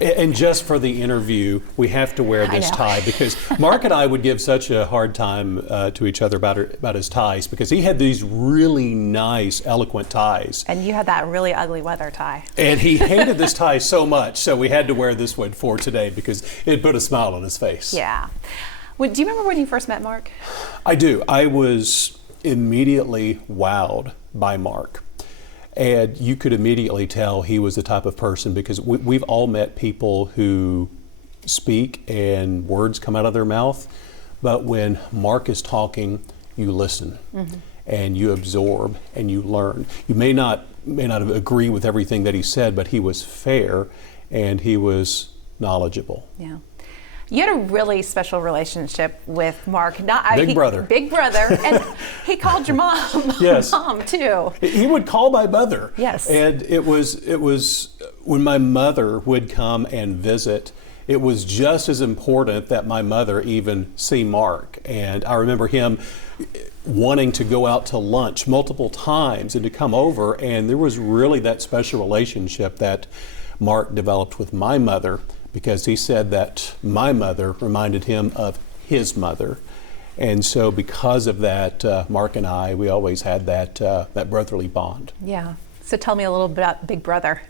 And just for the interview, we have to wear this tie because Mark and I would give such a hard time to each other about his ties because he had these really nice, eloquent ties. And you had that really ugly weather tie. And he hated this tie so much, so we had to wear this one for today because it put a smile on his face. Yeah. Well, do you remember when you first met Mark? I do. I was immediately wowed by Mark. And you could immediately tell he was the type of person because we've all met people who speak and words come out of their mouth. But when Mark is talking, you listen and you absorb and you learn. You may not agree with everything that he said, but he was fair and he was knowledgeable. Yeah. You had a really special relationship with Mark. Big brother. Big brother. And he called your mom. Yes. Mom, too. He would call my mother. Yes. And it was when my mother would come and visit, it was just as important that my mother even see Mark. And I remember him wanting to go out to lunch multiple times and to come over. And there was really that special relationship that Mark developed with my mother, because he said that my mother reminded him of his mother. And so because of that, Mark and I, we always had that brotherly bond. Yeah. So tell me a little bit about Big Brother.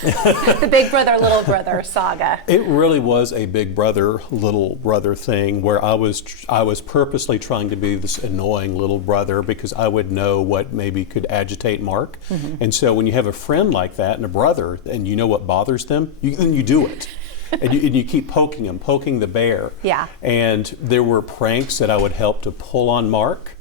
The Big Brother, Little Brother saga. It really was a big brother, little brother thing where I was purposely trying to be this annoying little brother because I would know what maybe could agitate Mark. And so when you have a friend like that and a brother and you know what bothers them, then you do it. And you keep poking him, poking the bear. Yeah. And there were pranks that I would help to pull on Mark.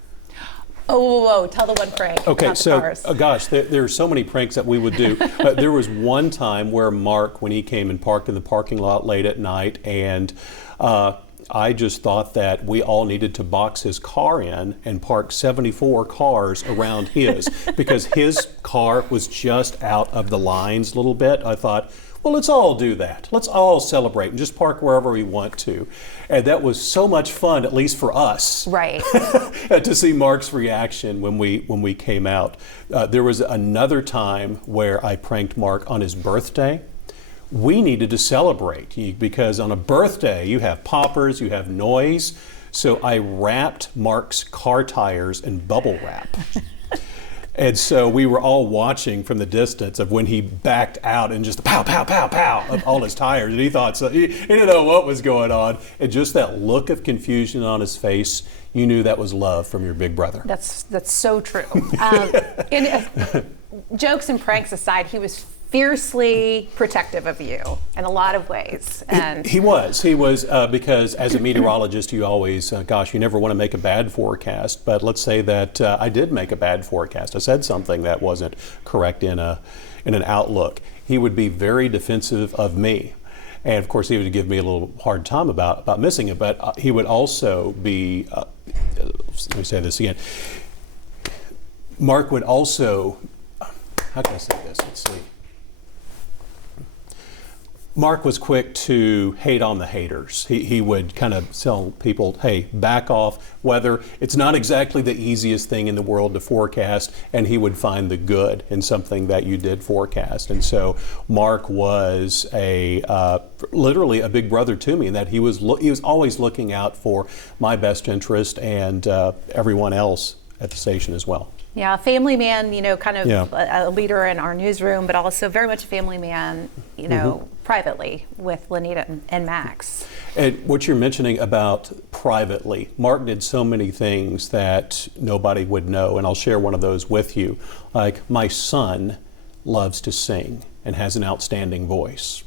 Oh, tell the one prank. Okay, so, cars. There are so many pranks that we would do. There was one time where Mark, when he came and parked in the parking lot late at night, and I just thought that we all needed to box his car in and park 74 cars around his, because his car was just out of the lines a little bit. I thought, well, let's all do that. Let's all celebrate and just park wherever we want to. And that was so much fun, at least for us, right? to see Mark's reaction when we came out. There was another time where I pranked Mark on his birthday. We needed to celebrate because on a birthday you have poppers, you have noise. So I wrapped Mark's car tires in bubble wrap. And so we were all watching from the distance of when he backed out and just pow, pow, pow, pow of all his tires. And he thought, so he didn't know what was going on. And just that look of confusion on his face, you knew that was love from your big brother. That's so true. Jokes and pranks aside, he was fiercely protective of you in a lot of ways. And he was because as a meteorologist, you always, you never want to make a bad forecast. But let's say that I did make a bad forecast. I said something that wasn't correct in an outlook. He would be very defensive of me. And of course, he would give me a little hard time about missing it. But he would also be, let me say this again. Mark would also, how can I say this? Let's see. Mark was quick to hate on the haters. He would kind of tell people, hey, back off. Weather, it's not exactly the easiest thing in the world to forecast, and he would find the good in something that you did forecast. And so Mark was literally a big brother to me in that he was always looking out for my best interest and everyone else at the station as well. Yeah, a family man, kind of a leader in our newsroom, but also very much a family man, privately with Lanita and Max. And what you're mentioning about privately, Mark did so many things that nobody would know, and I'll share one of those with you. Like, my son loves to sing and has an outstanding voice.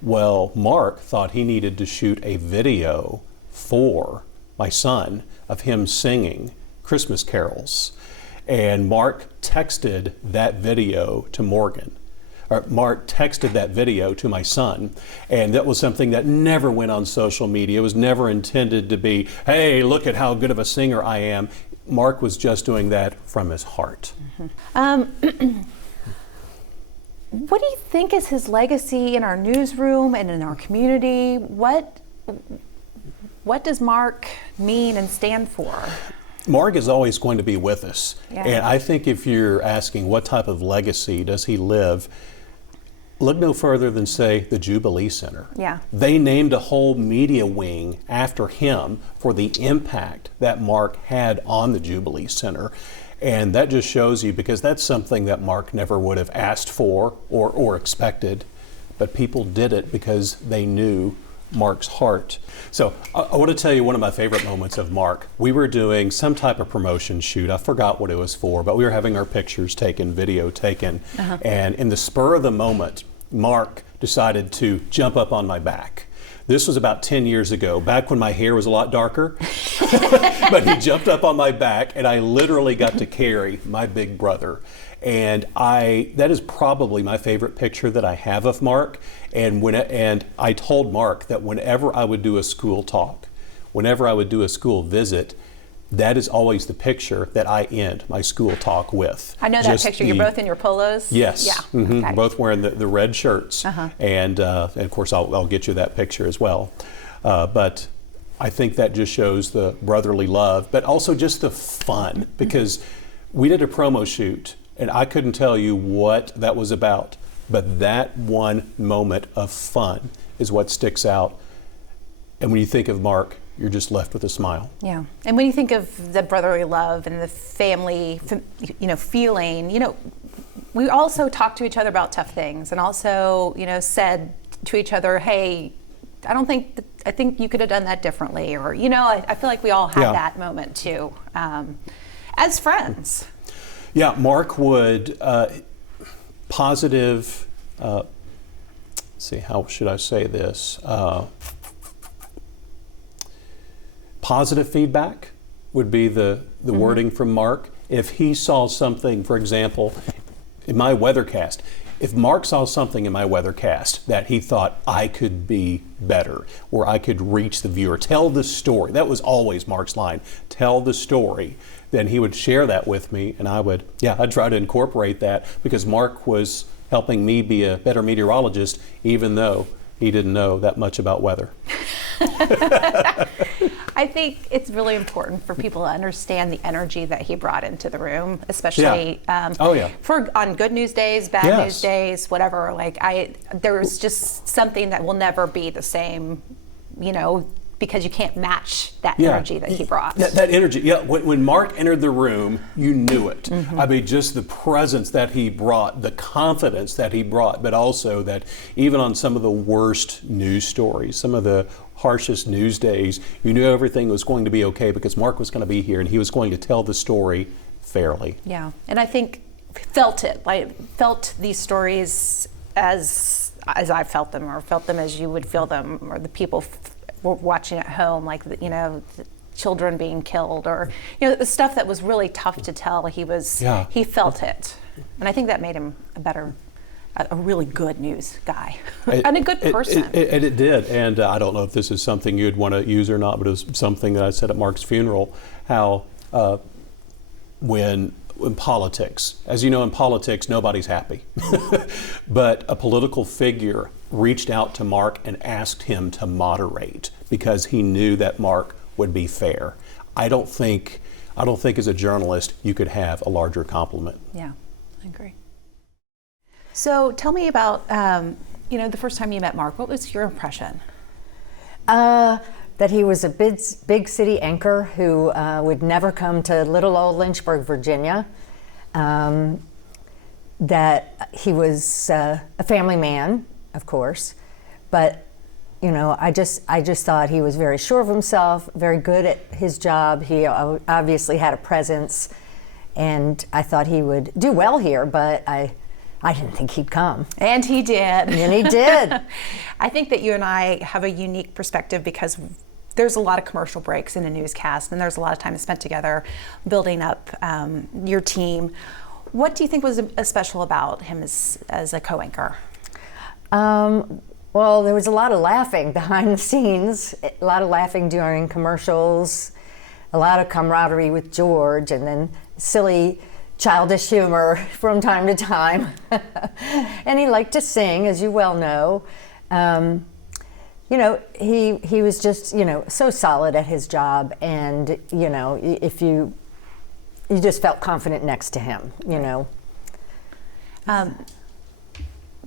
Well, Mark thought he needed to shoot a video for my son of him singing Christmas carols. And Mark texted that video to Morgan. Mark texted that video to my son, and that was something that never went on social media. It was never intended to be, hey, look at how good of a singer I am. Mark was just doing that from his heart. Mm-hmm. What do you think is his legacy in our newsroom and in our community? What does Mark mean and stand for? Mark is always going to be with us. Yeah. And I think if you're asking what type of legacy does he leave look no further than, say, the Jubilee Center. Yeah. They named a whole media wing after him for the impact that Mark had on the Jubilee Center. And that just shows you, because that's something that Mark never would have asked for or expected, but people did it because they knew Mark's heart. So I want to tell you one of my favorite moments of Mark. We were doing some type of promotion shoot. I forgot what it was for, but we were having our pictures taken, video taken, and in the spur of the moment, Mark decided to jump up on my back. This was about 10 years ago, back when my hair was a lot darker. But he jumped up on my back, and I literally got to carry my big brother. And that is probably my favorite picture that I have of Mark. And I told Mark that whenever I would do a school talk, whenever I would do a school visit, that is always the picture that I end my school talk with. I know that picture. You're both in your polos? Yes. Yeah. Okay. Okay. Both wearing the red shirts. And of course, I'll get you that picture as well. But I think that just shows the brotherly love, but also just the fun, because we did a promo shoot, and I couldn't tell you what that was about, but that one moment of fun is what sticks out. And when you think of Mark, you're just left with a smile. Yeah. And when you think of the brotherly love and the family, feeling, we also talked to each other about tough things, and also, said to each other, hey, I think you could have done that differently. Or, I feel like we all had that moment too, as friends. Yeah, Mark would, positive, let's see, how should I say this? Positive feedback would be the wording from Mark. If he saw something, for example, in my weathercast, if Mark saw something in my weathercast that he thought I could be better, or I could reach the viewer, tell the story, that was always Mark's line, tell the story, then he would share that with me, and I'd try to incorporate that, because Mark was helping me be a better meteorologist, even though he didn't know that much about weather. I think it's really important for people to understand the energy that he brought into the room, especially on good news days, bad news days, whatever. There was just something that will never be the same, because you can't match that energy that he brought. That energy, when Mark entered the room, you knew it. I mean, just the presence that he brought, the confidence that he brought, but also that even on some of the worst news stories, some of the harshest news days, you knew everything was going to be okay, because Mark was going to be here and he was going to tell the story fairly. Yeah, and I think felt these stories as I felt them, or felt them as you would feel them, or the people were watching at home, the children being killed, or the stuff that was really tough to tell. He felt it, and I think that made him a really good news guy and a good person. And it did. And I don't know if this is something you'd want to use or not, but it was something that I said at Mark's funeral, how when politics, as you know, in politics, nobody's happy. But a political figure reached out to Mark and asked him to moderate, because he knew that Mark would be fair. I don't think as a journalist you could have a larger compliment. Yeah, I agree. So tell me about, the first time you met Mark. What was your impression? That he was a big city anchor who would never come to little old Lynchburg, Virginia. That he was a family man, of course, but I just thought he was very sure of himself, very good at his job. He obviously had a presence, and I thought he would do well here, but I didn't think he'd come. And he did. And he did. I think that you and I have a unique perspective, because there's a lot of commercial breaks in a newscast, and there's a lot of time spent together building up your team. What do you think was special about him as a co-anchor? Well, there was a lot of laughing behind the scenes, a lot of laughing during commercials, a lot of camaraderie with George, and then silly childish humor from time to time. And he liked to sing, as you well know. He was just, so solid at his job, and, if you just felt confident next to him,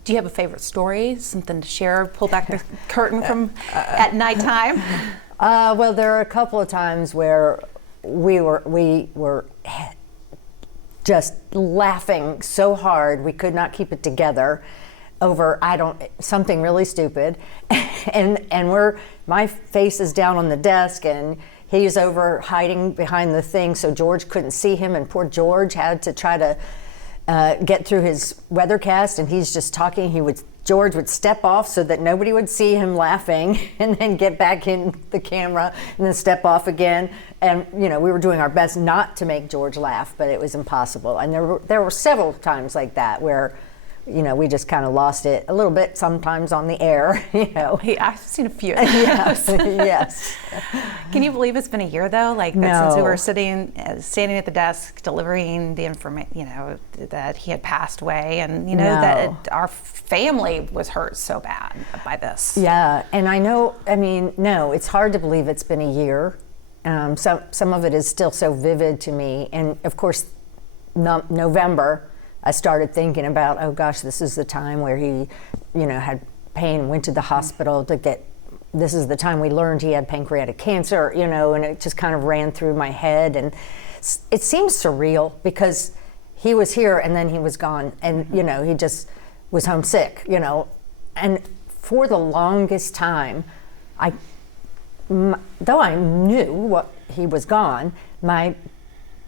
Do you have a favorite story, something to share, pull back the curtain from at nighttime? Well, there are a couple of times where we were just laughing so hard we could not keep it together over something really stupid, and my face is down on the desk and he's over hiding behind the thing so George couldn't see him, and poor George had to try to get through his weathercast, and he's just talking. George would step off so that nobody would see him laughing, and then get back in the camera and then step off again. And we were doing our best not to make George laugh, but it was impossible. And there were several times like that where we just kind of lost it a little bit sometimes on the air, Hey, I've seen a few of those. Yes, yes. Can you believe it's been a year though? Like that No. since we were standing at the desk delivering the information, that he had passed away, and No. that our family was hurt so bad by this. Yeah, and no, it's hard to believe it's been a year. Some of it is still so vivid to me, and of course, November, I started thinking about, oh gosh, this is the time where he, had pain, went to the hospital this is the time we learned he had pancreatic cancer, and it just kind of ran through my head. And it seems surreal because he was here and then he was gone, and, he just was homesick, and for the longest time, though I knew he was gone, my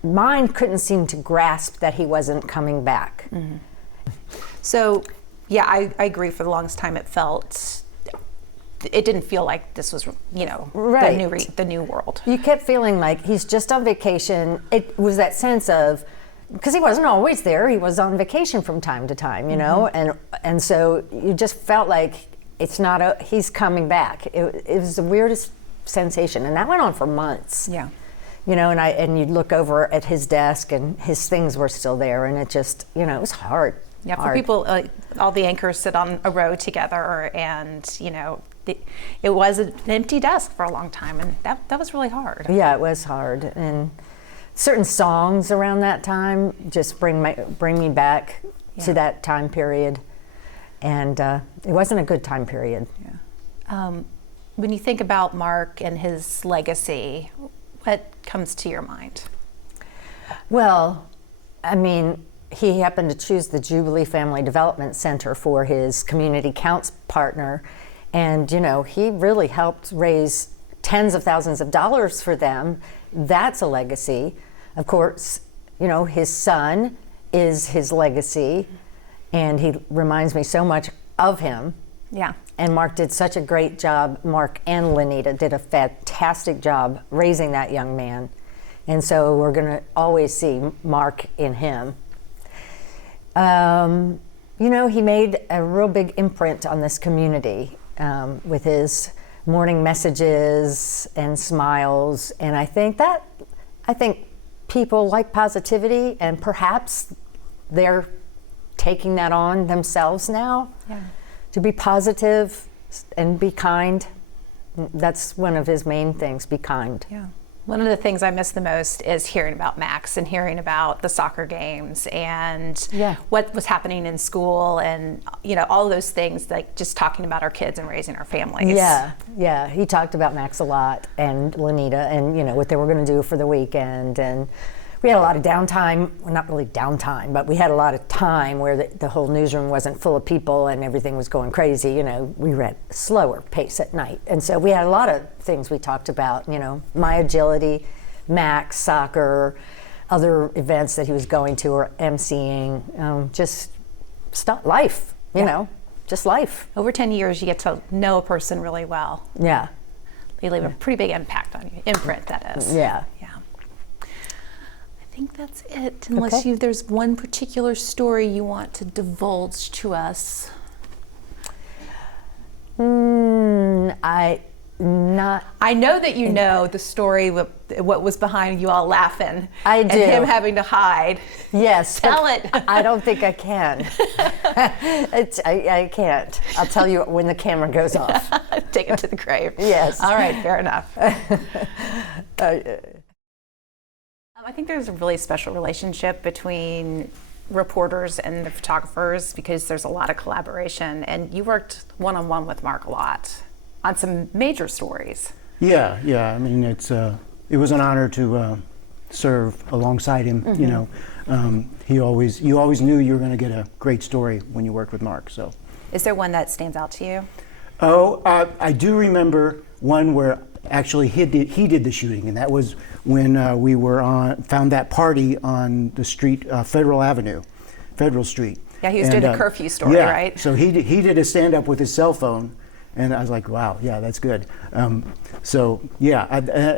mind couldn't seem to grasp that he wasn't coming back. Mm-hmm. So, yeah, I agree. For the longest time, it didn't feel like this was, Right. the new world. You kept feeling like he's just on vacation. It was that sense of, because he wasn't always there, he was on vacation from time to time, and so you just felt like he's coming back. It was the weirdest sensation, and that went on for months. Yeah. And you'd look over at his desk and his things were still there, and it just, it was hard. Yeah, for hard. people, all the anchors sit on a row together, and it was an empty desk for a long time, and that was really hard. Yeah, it was hard, and certain songs around that time just bring me back to that time period, and it wasn't a good time period. Yeah. When you think about Mark and his legacy, what comes to your mind? Well, he happened to choose the Jubilee Family Development Center for his community counts partner. And, he really helped raise tens of thousands of dollars for them. That's a legacy. Of course, his son is his legacy, and he reminds me so much of him. Yeah. And Mark did such a great job. Mark and Lenita did a fantastic job raising that young man. And so we're going to always see Mark in him. He made a real big imprint on this community with his morning messages and smiles. And I think people like positivity, and perhaps they're taking that on themselves now. Yeah. To be positive and be kind. That's one of his main things, be kind. Yeah. One of the things I miss the most is hearing about Max and hearing about the soccer games and what was happening in school, and all of those things, like just talking about our kids and raising our families. Yeah. He talked about Max a lot, and Lenita, and what they were going to do for the weekend. And we had a lot of downtime. Well, not really downtime, but we had a lot of time where the whole newsroom wasn't full of people and everything was going crazy. We were at a slower pace at night. And so we had a lot of things we talked about, my agility, Max, soccer, other events that he was going to or emceeing, just life, just life. Over 10 years, you get to know a person really well. Yeah. They leave a pretty big impact on you. Imprint, that is. Yeah. I think that's it, unless there's one particular story you want to divulge to us. I know that you know the story, what was behind you all laughing. I do. And him having to hide. Yes. Tell it. I don't think I can. I can't. I'll tell you when the camera goes off. Take it to the grave. Yes. All right, fair enough. I think there's a really special relationship between reporters and the photographers because there's a lot of collaboration, and you worked one-on-one with Mark a lot on some major stories. Yeah. I mean, it was an honor to serve alongside him. You know, you always knew you were going to get a great story when you worked with Mark. So, Is there one that stands out to you? oh, I do remember one where actually he did the shooting, and that was when we found that party on the street, Federal Street. Yeah, he was doing a curfew story, yeah, right? So he did a stand-up with his cell phone, and I was like, wow, yeah, that's good. So yeah,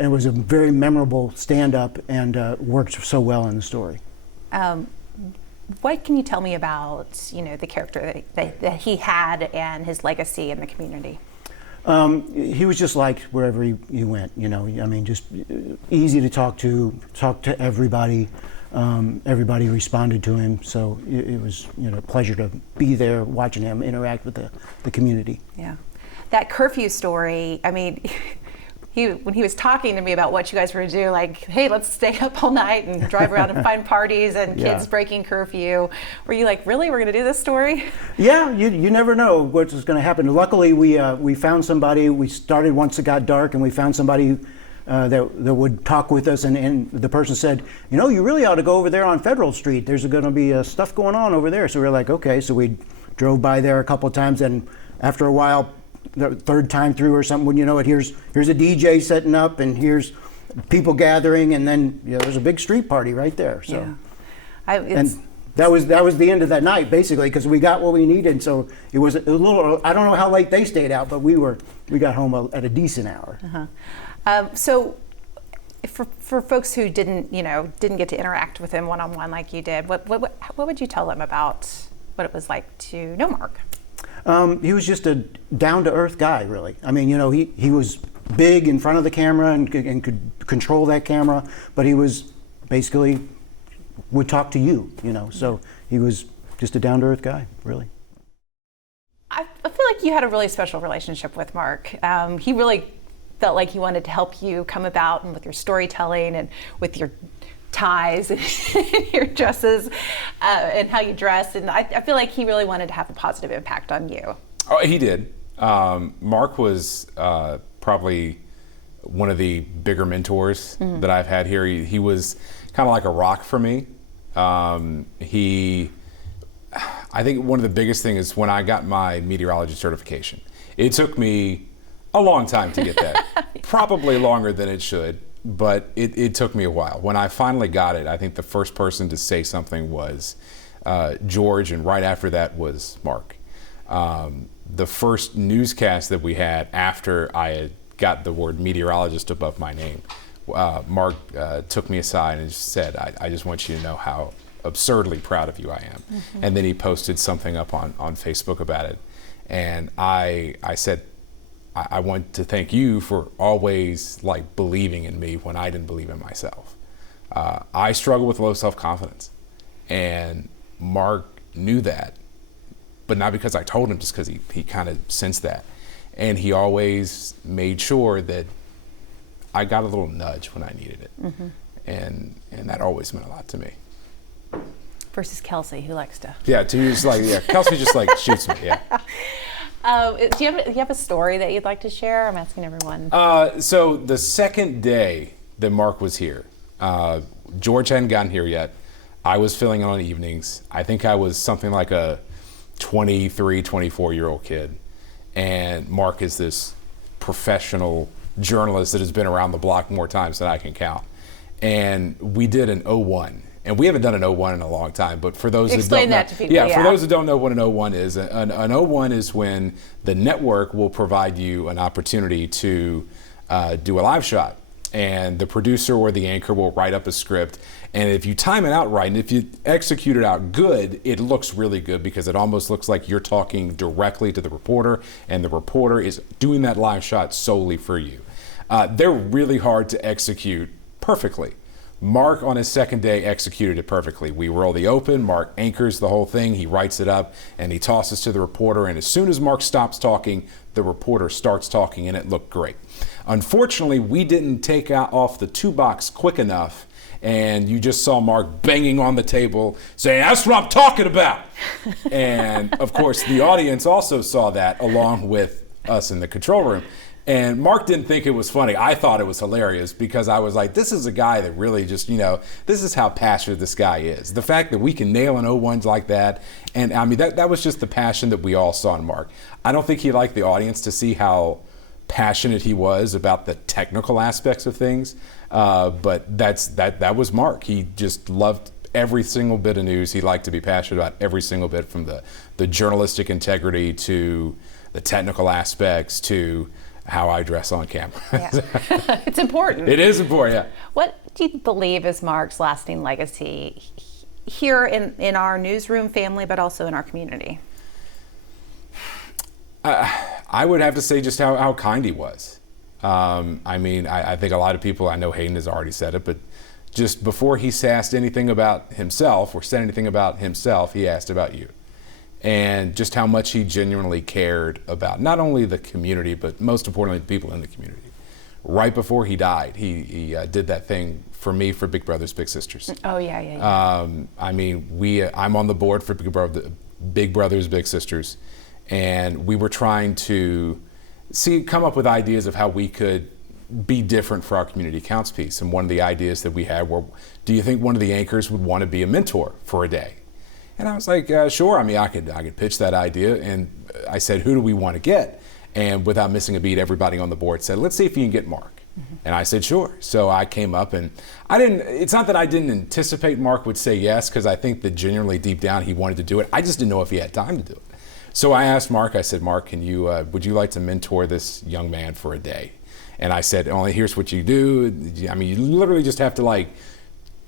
it was a very memorable stand-up, and worked so well in the story. What can you tell me about, the character that he had and his legacy in the community? He was just liked wherever he went, I mean, just easy to talk to everybody. Everybody responded to him, so it was a pleasure to be there watching him interact with the community. Yeah. That curfew story, I mean, when he was talking to me about what you guys were going to do, like, hey, let's stay up all night and drive around and find parties and kids breaking curfew. Were you like, really? We're going to do this story? Yeah, you never know what's going to happen. Luckily, we found somebody. We started once it got dark, and we found somebody that would talk with us. And the person said, you really ought to go over there on Federal Street. There's going to be stuff going on over there. So we were like, okay. So we drove by there a couple of times, and after a while, the third time through or something, when you know it, here's a DJ setting up, and here's people gathering, and then there's a big street party right there. So, and that was the end of that night basically, because we got what we needed. So it was a little. I don't know how late they stayed out, but we got home at a decent hour. So, for folks who didn't get to interact with him one-on-one like you did, what would you tell them about what it was like to know Mark? He was just a down-to-earth guy, really. I mean, he was big in front of the camera and could control that camera, but he was basically would talk to you, So he was just a down-to-earth guy, really. I feel like you had a really special relationship with Mark. He really felt like he wanted to help you come about, and with your storytelling and with your ties and your dresses and how you dress, and I feel like he really wanted to have a positive impact on you. Oh, he did. Mark was probably one of the bigger mentors that I've had here. He was kind of like a rock for me. I think one of the biggest things is when I got my meteorology certification. It took me a long time to get that, probably longer than it should. But it took me a while. When I finally got it, I think the first person to say something was George, and right after that was Mark. The first newscast that we had after I had got the word meteorologist above my name, Mark took me aside and just said, I just want you to know how absurdly proud of you I am. And then he posted something up on Facebook about it. And I said, I want to thank you for always believing in me when I didn't believe in myself. I struggle with low self-confidence, and Mark knew that, but not because I told him, just because he kind of sensed that. And he always made sure that I got a little nudge when I needed it. And that always meant a lot to me. Versus Kelsey, who likes to. Yeah, Kelsey just shoots me, yeah. Do you have a story that you'd like to share? I'm asking everyone. So the second day that Mark was here, George hadn't gotten here yet. I was filling in on evenings. I think I was something like a 23, 24-year-old kid. And Mark is this professional journalist that has been around the block more times than I can count. And we did an 01. And we haven't done an 01 in a long time, but for those Explain that don't that know, to people, for those that don't know what an 01 is, an 01 is when the network will provide you an opportunity to do a live shot, and the producer or the anchor will write up a script, and if you time it out right, and if you execute it out good, it looks really good because it almost looks like you're talking directly to the reporter, and the reporter is doing that live shot solely for you. They're really hard to execute perfectly. Mark, on his second day, executed it perfectly. We roll the open, Mark anchors the whole thing, he writes it up, and he tosses to the reporter, and as soon as Mark stops talking, the reporter starts talking, and it looked great. Unfortunately, we didn't take off the 2 box quick enough, and you just saw Mark banging on the table saying, "That's what I'm talking about." And of course, the audience also saw that along with us in the control room. And Mark didn't think it was funny. I thought it was hilarious because I was like, this is a guy that really just, this is how passionate this guy is. The fact that we can nail an 0-1 like that. And I mean, that was just the passion that we all saw in Mark. I don't think he liked the audience to see how passionate he was about the technical aspects of things. But that was Mark. He just loved every single bit of news. He liked to be passionate about every single bit, from the journalistic integrity to the technical aspects to how I dress on camera. Yeah. It's important. It is important, yeah. What do you believe is Mark's lasting legacy here in our newsroom family, but also in our community? I would have to say just how kind he was. I mean, I think a lot of people, I know Hayden has already said it, but just before he asked anything about himself or said anything about himself, he asked about you. And just how much he genuinely cared about not only the community, but most importantly, the people in the community. Right before he died, he did that thing for me for Big Brothers Big Sisters. Oh, yeah. I mean, I'm on the board for Big Brothers Big Sisters, and we were trying to come up with ideas of how we could be different for our community counts piece. And one of the ideas that we had were, do you think one of the anchors would want to be a mentor for a day? And I was like, sure. I mean, I could pitch that idea. And I said, who do we want to get? And without missing a beat, everybody on the board said, let's see if you can get Mark. Mm-hmm. And I said, sure. So I came up, and it's not that I didn't anticipate Mark would say yes, because I think that genuinely deep down he wanted to do it. I just didn't know if he had time to do it. So I asked Mark, I said, Mark, would you like to mentor this young man for a day? And I said, only here's what you do. I mean, you literally just have to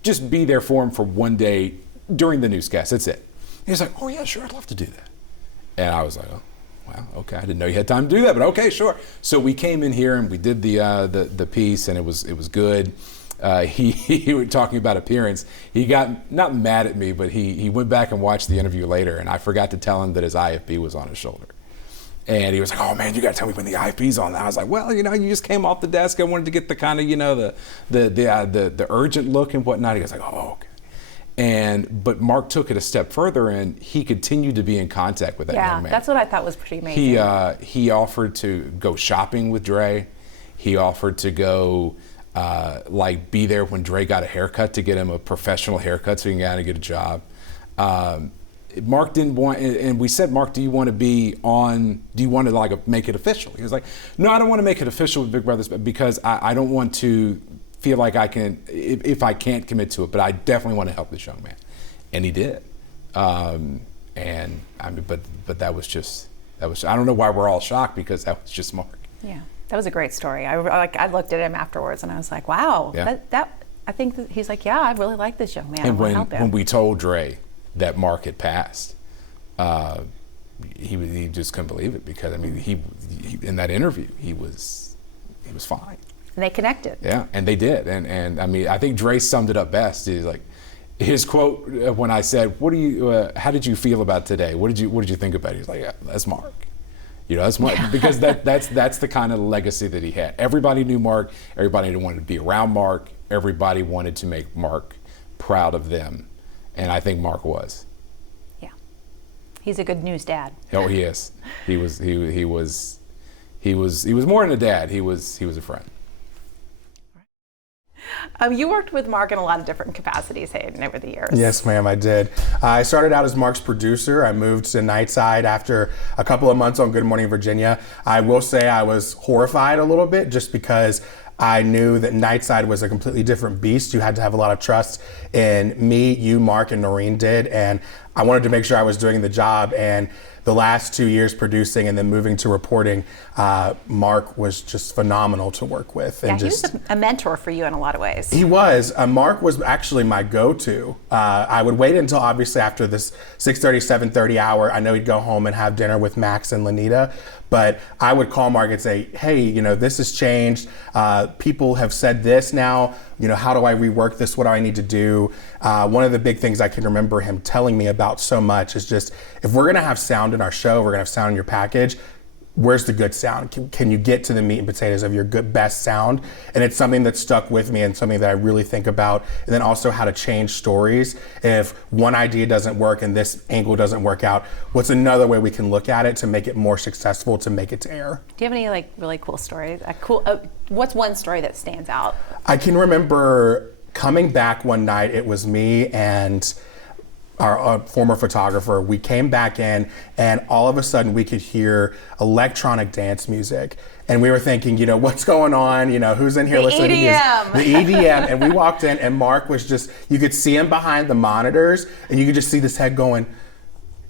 just be there for him for one day during the newscast. That's it. He was like, oh yeah, sure, I'd love to do that. And I was like, oh, wow, okay, I didn't know you had time to do that, but okay, sure. So we came in here and we did the piece, and it was good. He was talking about appearance. He got not mad at me, but he went back and watched the interview later, and I forgot to tell him that his IFB was on his shoulder. And he was like, oh man, you gotta tell me when the IFB's on. And I was like, well, you just came off the desk. I wanted to get the kind of, the urgent look and whatnot. He was like, oh, okay. But Mark took it a step further, and he continued to be in contact with that young man. Yeah, that's what I thought was pretty amazing. He offered to go shopping with Dre. He offered to go be there when Dre got a haircut, to get him a professional haircut so he can go out and get a job. Mark didn't want, and we said, Mark, do you want to make it official? He was like, no, I don't want to make it official with Big Brothers because I don't want to feel like I can, if I can't commit to it, but I definitely want to help this young man. And he did. And I mean, but that was I don't know why we're all shocked, because that was just Mark. Yeah, that was a great story. I looked at him afterwards and I was like, wow, yeah. I think that he's like, yeah, I really like this young man. And when we told Dre that Mark had passed, he just couldn't believe it, because I mean, he in that interview he was fine. And they connected. Yeah, and they did. And I mean, I think Dre summed it up best. He's like, his quote when I said, how did you feel about today? What did you think about it? He's like, yeah, that's Mark. That's Mark, because that's the kind of legacy that he had. Everybody knew Mark. Everybody wanted to be around Mark. Everybody wanted to make Mark proud of them. And I think Mark was. Yeah. He's a good news dad. Oh, he is. He was more than a dad. He was a friend. You worked with Mark in a lot of different capacities, Hayden, over the years. Yes, ma'am, I did. I started out as Mark's producer. I moved to Nightside after a couple of months on Good Morning Virginia. I will say I was horrified a little bit, just because I knew that Nightside was a completely different beast. You had to have a lot of trust in me, you, Mark, and Noreen did. And I wanted to make sure I was doing the job. And the last 2 years producing and then moving to reporting, Mark was just phenomenal to work with. Yeah, he was a mentor for you in a lot of ways. He was. Mark was actually my go-to. I would wait until, obviously, after this 6:30, 7:30 hour. I know he'd go home and have dinner with Max and Lanita. But I would call Mark and say, hey, this has changed. People have said this now. How do I rework this? What do I need to do? One of the big things I can remember him telling me about so much is just, if we're going to have sound in our show, we're going to have sound in your package, where's the good sound? Can you get to the meat and potatoes of your best sound? And it's something that stuck with me and something that I really think about. And then also how to change stories. If one idea doesn't work and this angle doesn't work out, what's another way we can look at it to make it more successful, to make it to air? Do you have any like really cool stories? What's one story that stands out? I can remember coming back one night, it was me and our former photographer. We came back in and all of a sudden we could hear electronic dance music. And we were thinking, you know, what's going on? You know, who's in here listening to music? The EDM. And we walked in and Mark was just, you could see him behind the monitors and you could just see this head going,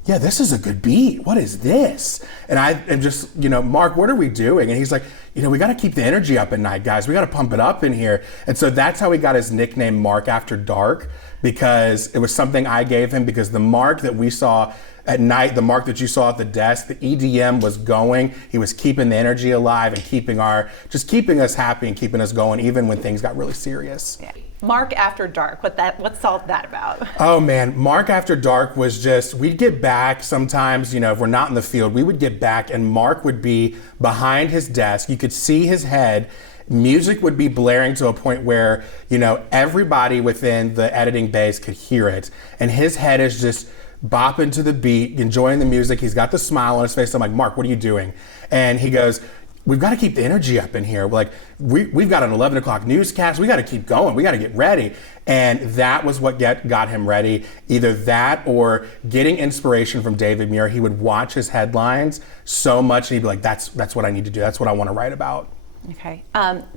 yeah, this is a good beat. What is this? And I am just, you know, Mark, what are we doing? And he's like, you know, we got to keep the energy up at night, guys. We got to pump it up in here. And so that's how he got his nickname Mark After Dark, because it was something I gave him, because the Mark that we saw at night, the Mark that you saw at the desk, the EDM was going. He was keeping the energy alive and keeping us happy and keeping us going even when things got really serious. Yeah. Mark After Dark, what's all that about? Oh man, Mark After Dark was just, we'd get back sometimes, you know, if we're not in the field, we would get back and Mark would be behind his desk. You could see his head. Music would be blaring to a point where, you know, everybody within the editing base could hear it. And his head is just bopping to the beat, enjoying the music. He's got the smile on his face. I'm like, Mark, what are you doing? And he goes, we've got to keep the energy up in here. Like, we've got an 11 o'clock newscast. We got to keep going. We got to get ready. And that was what got him ready. Either that or getting inspiration from David Muir. He would watch his headlines so much and he'd be like, that's what I need to do. That's what I want to write about. Okay.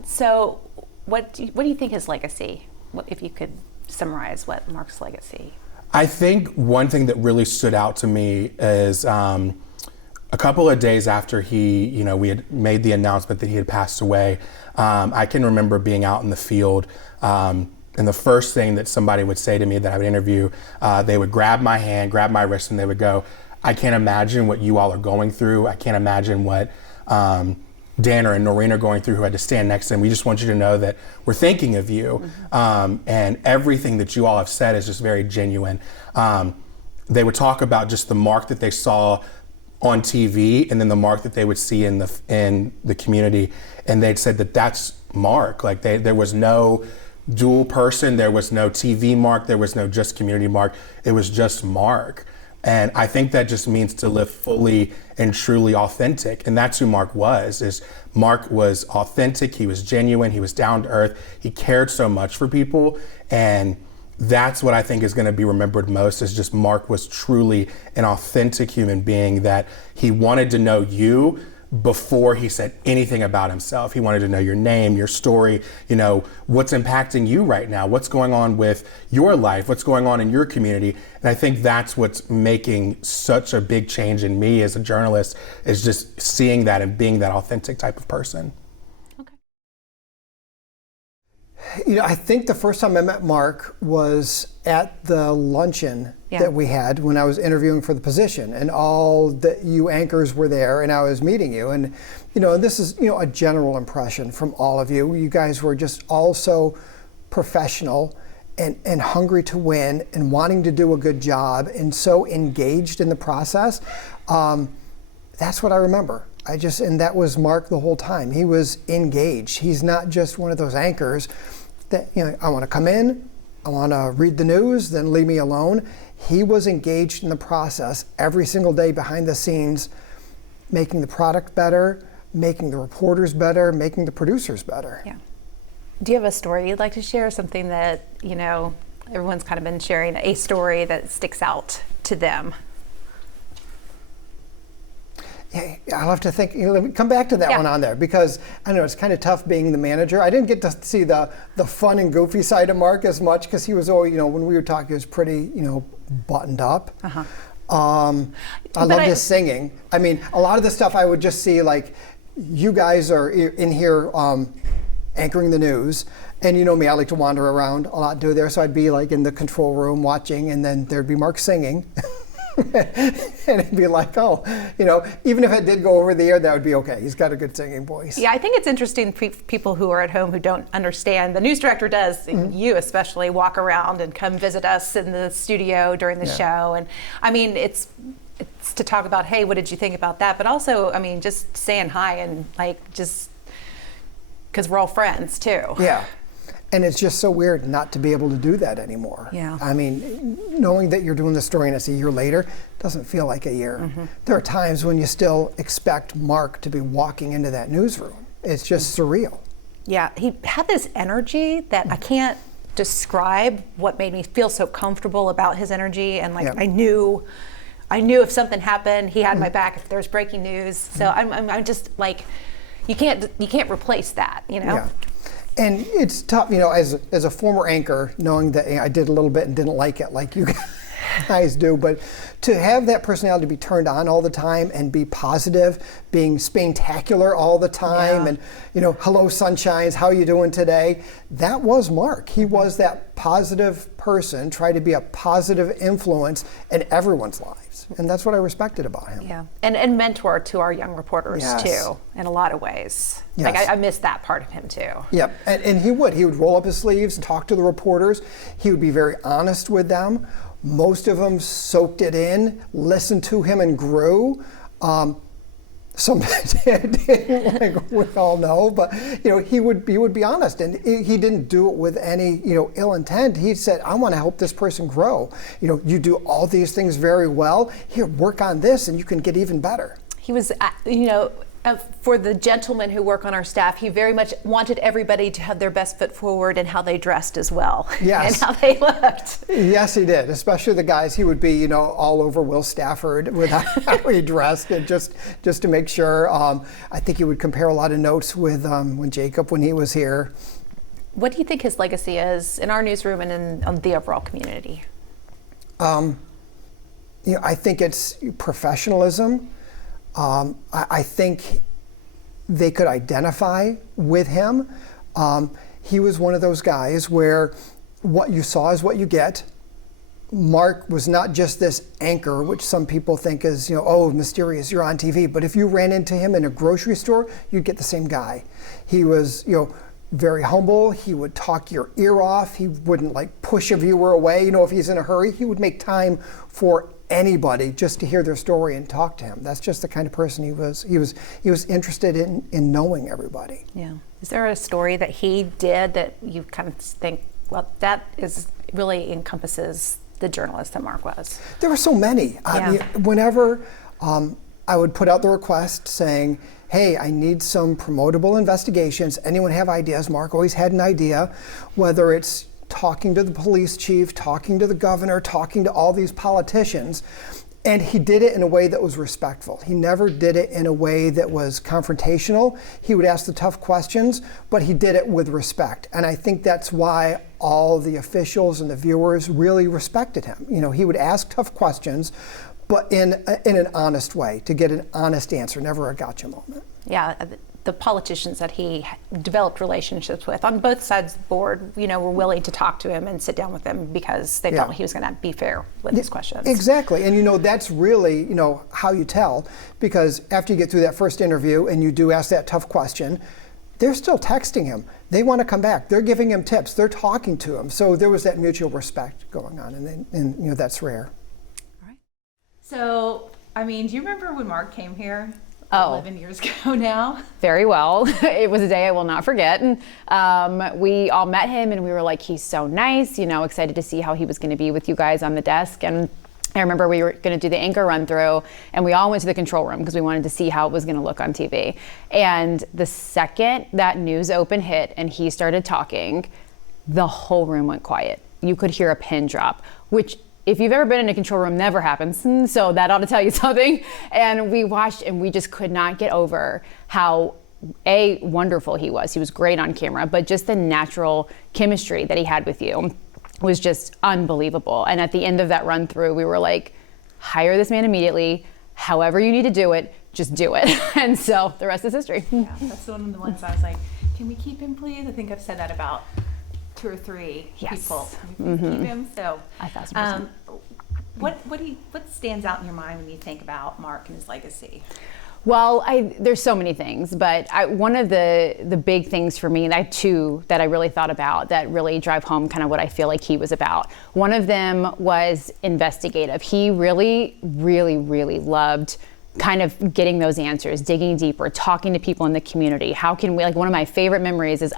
So what do you think his legacy, if you could summarize what Mark's legacy? I think one thing that really stood out to me is a couple of days after we had made the announcement that he had passed away, I can remember being out in the field, and the first thing that somebody would say to me that I would interview, they would grab my hand, grab my wrist, and they would go, I can't imagine what you all are going through. I can't imagine what Danner and Noreen are going through, who had to stand next to them. We just want you to know that we're thinking of you. Mm-hmm. And everything that you all have said is just very genuine. They would talk about just the Mark that they saw on TV and then the Mark that they would see in the community. And they'd said that that's Mark. Like there was no dual person, there was no TV Mark, there was no just community Mark. It was just Mark. And I think that just means to live fully and truly authentic. And that's who Mark was, Mark was authentic, he was genuine, he was down to earth, he cared so much for people. And that's what I think is going to be remembered most, is just Mark was truly an authentic human being, that he wanted to know you before he said anything about himself. He wanted to know your name, your story, you know, what's impacting you right now, what's going on with your life, what's going on in your community. And I think that's what's making such a big change in me as a journalist, is just seeing that and being that authentic type of person. You know, I think the first time I met Mark was at the luncheon that we had when I was interviewing for the position, and all the you anchors were there and I was meeting you. And, you know, this is, you know, a general impression from all of you. You guys were just all so professional and hungry to win and wanting to do a good job and so engaged in the process. That's what I remember. And that was Mark the whole time. He was engaged. He's not just one of those anchors that, you know, I want to come in, I want to read the news, then leave me alone. He was engaged in the process every single day behind the scenes, making the product better, making the reporters better, making the producers better. Yeah. Do you have a story you'd like to share? Something that, you know, everyone's kind of been sharing, a story that sticks out to them? Yeah, I'll have to think. You know, let me come back to that one on there, because I know it's kind of tough being the manager. I didn't get to see the fun and goofy side of Mark as much, because he was always, you know, when we were talking, he was pretty, you know, buttoned up. Uh-huh. I loved his singing. I mean, a lot of the stuff I would just see, like, you guys are in here anchoring the news, and you know me, I like to wander around a lot, do there. So I'd be like in the control room watching, and then there'd be Mark singing. And it'd be like, oh, you know, even if it did go over the air, that would be okay. He's got a good singing voice. Yeah, I think it's interesting, people who are at home who don't understand. The news director does, you especially, walk around and come visit us in the studio during the show. And I mean, it's it's to talk about, hey, what did you think about that? But also, I mean, just saying hi and like just because we're all friends too. Yeah. And it's just so weird not to be able to do that anymore. Yeah. I mean, knowing that you're doing the story and it's a year later doesn't feel like a year. There are times when you still expect Mark to be walking into that newsroom. It's just surreal. Yeah, he had this energy that I can't describe what made me feel so comfortable about his energy. And like, Yeah. I knew if something happened, he had my back if there was breaking news. So I'm just like, you can't replace that, you know? Yeah. And it's tough, you know, as a former anchor, knowing that I did a little bit and didn't like it like you guys do, but to have that personality be turned on all the time and be positive, being spectacular all the time, and, you know, hello sunshines, how you doing today? That was Mark. He was that positive person, trying to be a positive influence in everyone's lives. And that's what I respected about him. Yeah, and mentor to our young reporters too, in a lot of ways. Yes. Like I miss that part of him too. Yep, and he would roll up his sleeves and talk to the reporters. He would be very honest with them. Most of them soaked it in, listened to him, and grew. Some didn't, like we all know, but you know, he would be honest, and he didn't do it with any, you know, ill intent. He said, "I want to help this person grow. You know, you do all these things very well. Here, work on this, and you can get even better." He was, you know, for the gentlemen who work on our staff, he very much wanted everybody to have their best foot forward in how they dressed as well. Yes. And how they looked. Yes, he did. Especially the guys. He would be, you know, all over Will Stafford with how he dressed, and just to make sure. I think he would compare a lot of notes with when Jacob, when he was here. What do you think his legacy is in our newsroom and in the overall community? You know, I think it's professionalism. I think they could identify with him. He was one of those guys where what you saw is what you get. Mark was not just this anchor, which some people think is, you know, oh, mysterious, you're on TV. But if you ran into him in a grocery store, you'd get the same guy. He was, you know, very humble. He would talk your ear off. He wouldn't like push a viewer away. You know, if he's in a hurry, he would make time for anybody just to hear their story and talk to him. That's just the kind of person he was. He was interested in knowing everybody. Yeah. Is there a story that he did that you kind of think, well, that is really encompasses the journalist that Mark was? There were so many. Whenever I would put out the request saying, hey, I need some promotable investigations. Anyone have ideas? Mark always had an idea, whether it's talking to the police chief, talking to the governor, talking to all these politicians. And he did it in a way that was respectful. He never did it in a way that was confrontational. He would ask the tough questions, but he did it with respect. And I think that's why all the officials and the viewers really respected him. You know, he would ask tough questions, but in an honest way, to get an honest answer, never a gotcha moment. Yeah, the politicians that he developed relationships with on both sides of the board, you know, were willing to talk to him and sit down with him because they felt he was going to be fair with his questions. Exactly, and you know, that's really, you know, how you tell, because after you get through that first interview and you do ask that tough question, they're still texting him. They want to come back. They're giving him tips. They're talking to him. So there was that mutual respect going on, and you know, that's rare. All right. So, I mean, do you remember when Mark came here? Oh. 11 years ago now. Very well. It was a day I will not forget. And we all met him and we were like, he's so nice, you know, excited to see how he was going to be with you guys on the desk. And I remember we were going to do the anchor run through and we all went to the control room because we wanted to see how it was going to look on TV. And the second that news open hit and he started talking, the whole room went quiet. You could hear a pin drop, which if you've ever been in a control room, never happens. So that ought to tell you something. And we watched and we just could not get over how wonderful he was. He was great on camera, but just the natural chemistry that he had with you was just unbelievable. And at the end of that run through, we were like, hire this man immediately. However you need to do it, just do it. And so the rest is history. Yeah, that's one of the ones I was like, can we keep him, please? I think I've said that about 2 or 3 people. Can we keep him? So, 1,000%. what stands out in your mind when you think about Mark and his legacy? Well, there's so many things, but one of the big things for me, and I have two that I really thought about that really drive home kind of what I feel like he was about. One of them was investigative. He really, really, really loved kind of getting those answers, digging deeper, talking to people in the community. How can we, like, one of my favorite memories is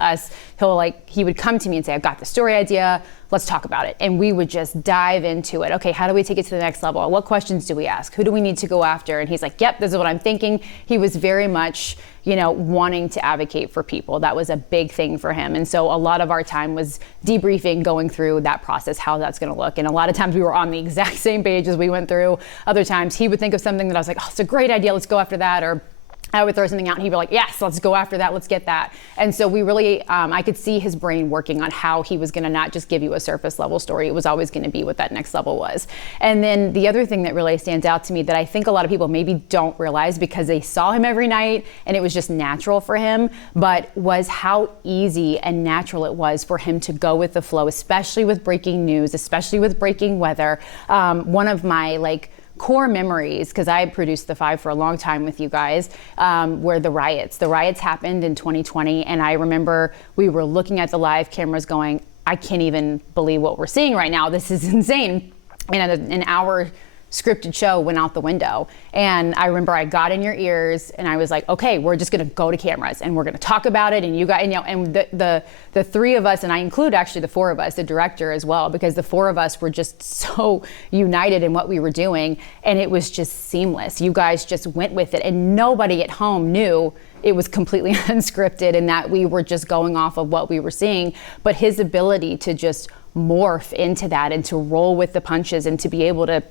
he would come to me and say, I've got the story idea, let's talk about it. And we would just dive into it. Okay, how do we take it to the next level? What questions do we ask? Who do we need to go after? And he's like, yep, this is what I'm thinking. He was very much, wanting to advocate for people. That was a big thing for him. And so a lot of our time was debriefing, going through that process, how that's going to look. And a lot of times we were on the exact same page as we went through. Other times he would think of something that I was like, oh, it's a great idea, let's go after that. Or I would throw something out and he'd be like, yes, let's go after that, let's get that. And so we really, I could see his brain working on how he was gonna not just give you a surface level story, it was always gonna be what that next level was. And then the other thing that really stands out to me that I think a lot of people maybe don't realize because they saw him every night and it was just natural for him, but was how easy and natural it was for him to go with the flow, especially with breaking news, especially with breaking weather. One of my core memories, because I produced The Five for a long time with you guys, were the riots. The riots happened in 2020, and I remember we were looking at the live cameras going, I can't even believe what we're seeing right now. This is insane. And an hour scripted show went out the window. And I remember I got in your ears and I was like, okay, we're just gonna go to cameras and we're gonna talk about it. And you guys, and the three of us, and I include actually the four of us, the director as well, because the four of us were just so united in what we were doing. And it was just seamless. You guys just went with it and nobody at home knew it was completely unscripted and that we were just going off of what we were seeing. But his ability to just morph into that and to roll with the punches and to be able to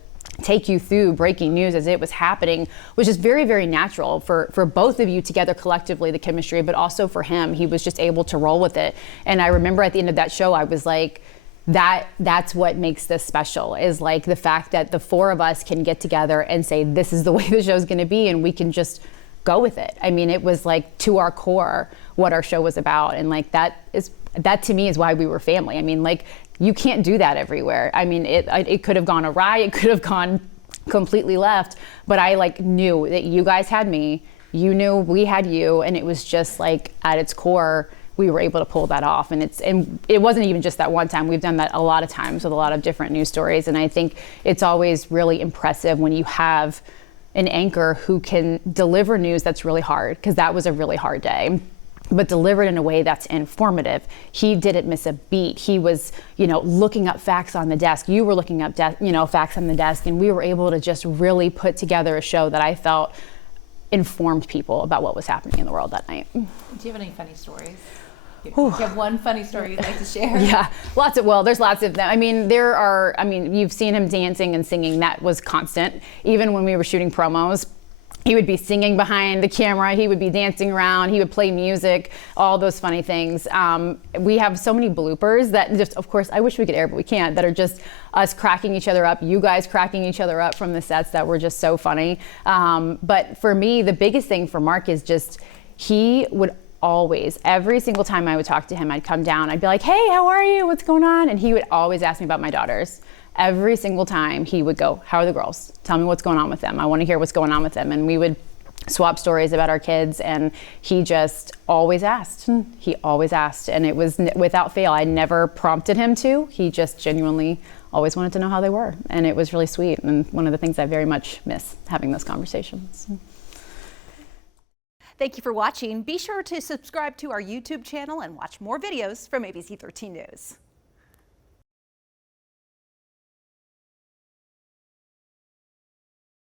take you through breaking news as it was happening was just very, very natural for both of you together collectively, the chemistry, but also for him. He was just able to roll with it. And I remember at the end of that show, I was like, that's what makes this special, is like the fact that the four of us can get together and say, this is the way the show's gonna be, and we can just go with it. I mean, it was like to our core what our show was about. And like that to me is why we were family. I mean, like, you can't do that everywhere. I mean, it could have gone awry, it could have gone completely left, but I knew that you guys had me, you knew we had you, and it was just like at its core, we were able to pull that off. And it wasn't even just that one time. We've done that a lot of times with a lot of different news stories. And I think it's always really impressive when you have an anchor who can deliver news that's really hard, because that was a really hard day, but delivered in a way that's informative. He didn't miss a beat. He was, looking up facts on the desk. You were looking up, facts on the desk, and we were able to just really put together a show that I felt informed people about what was happening in the world that night. Do you have any funny stories? Do you have one funny story you'd like to share? Yeah, there's lots of them. I mean, you've seen him dancing and singing. That was constant. Even when we were shooting promos, he would be singing behind the camera, he would be dancing around, he would play music, all those funny things. We have so many bloopers that just, of course, I wish we could air, but we can't, that are just us cracking each other up, you guys cracking each other up from the sets that were just so funny. But for me, the biggest thing for Mark is just, he would always, every single time I would talk to him, I'd come down, I'd be like, hey, how are you? What's going on? And he would always ask me about my daughters. Every single time he would go, how are the girls? Tell me what's going on with them. I want to hear what's going on with them. And we would swap stories about our kids, and he just always asked. He always asked, and it was without fail. I never prompted him to. He just genuinely always wanted to know how they were, and it was really sweet, and one of the things I very much miss, having those conversations. Thank you for watching. Be sure to subscribe to our YouTube channel and watch more videos from ABC13 News.